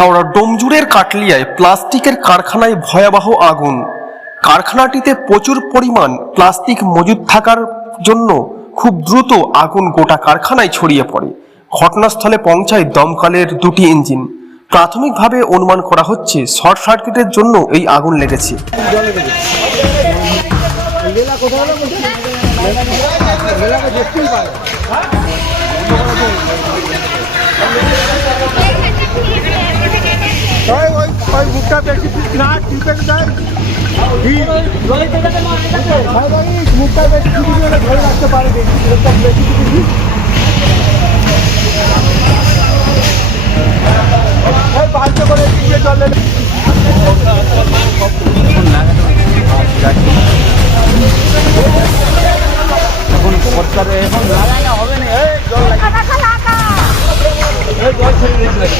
হাওড়া ডোমজুড়ের কাটলিয়ায় প্লাস্টিকের কারখানায় ভয়াবহ আগুন। কারখানাটিতে প্রচুর পরিমাণ প্লাস্টিক মজুদ থাকার জন্য খুব দ্রুত আগুন গোটা কারখানায় ছড়িয়ে পড়ে। ঘটনাস্থলে পৌঁছায় দমকলের দুটি ইঞ্জিন। প্রাথমিকভাবে অনুমান করা হচ্ছে শর্ট সার্কিটের জন্য এই আগুন লেগেছে। মুখটা বেশি না টিপে যায় মুখটা বেশি ধরে রাখতে পারে বেশি বাড়িতে করে টিপে চলে এখন সরকারে এখন লাগানো হবে না জল জল ছেড়ে দিয়েছিল